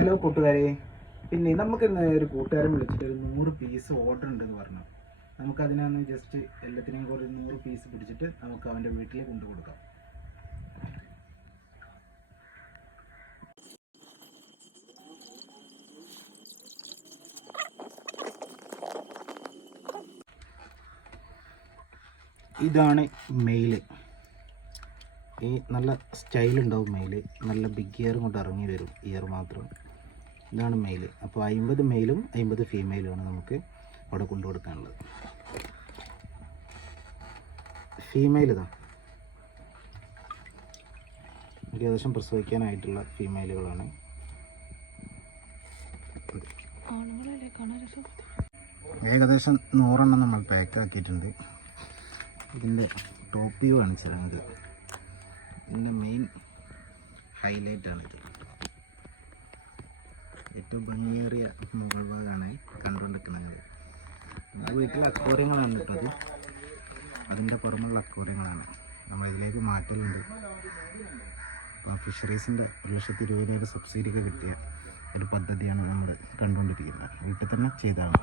Hello കൂട്ടുകാരെ, പിന്നെ നമുക്കിന്ന് ഒരു കൂട്ടുകാരൻ വിളിച്ചിട്ട് ഒരു 100 പീസ് ഓർഡർ ഉണ്ടെന്ന് പറഞ്ഞു. നമുക്കതിനൊന്ന് ജസ്റ്റ് എല്ലാത്തിനെയും കൂടി 100 പീസ് പിടിച്ചിട്ട് നമുക്ക് അവൻ്റെ വീട്ടിൽ കൊണ്ടു കൊടുക്കാം. ഇതാണ് മെയില്. ഈ നല്ല സ്റ്റൈലുണ്ടാവും മെയില്, നല്ല ബിഗ് ഇയർ കൊണ്ട് ഇറങ്ങി വരും, ഇയർ മാത്രം. ഇതാണ് മെയില്. അപ്പോൾ 50 മെയിലും 50 ഫീമെയിലുമാണ് നമുക്ക് അവിടെ കൊണ്ടു കൊടുക്കാനുള്ളത്. ഫീമെയിൽ ഇതാ ഏകദേശം പ്രസവിക്കാനായിട്ടുള്ള ഫീമെയിലുകളാണ്. ഏകദേശം 100 എണ്ണം നമ്മൾ പാക്ക് ആക്കിയിട്ടുണ്ട്. ഇതിൻ്റെ ടോപ്പ് വ്യൂ ആണ് വെച്ചാൽ ഇതിൻ്റെ മെയിൻ ഹൈലൈറ്റാണിത്. ഏറ്റവും ഭംഗിയേറിയ മുകൾ ഭാഗമാണ് കണ്ടുകൊണ്ടിരിക്കുന്നത്. വീട്ടിലെ അക്വേറിയങ്ങളാണ് കിട്ടത്, അതിൻ്റെ പുറമുള്ള അക്വേറിയങ്ങളാണ് നമ്മൾ ഇതിലേക്ക് മാറ്റലുണ്ട്. അപ്പോൾ ഫിഷറീസിൻ്റെ 1,20,000 സബ്സിഡിയൊക്കെ കിട്ടിയ ഒരു പദ്ധതിയാണ് നമ്മൾ കണ്ടുകൊണ്ടിരിക്കുന്നത്. വീട്ടിൽ തന്നെ ചെയ്താണ്.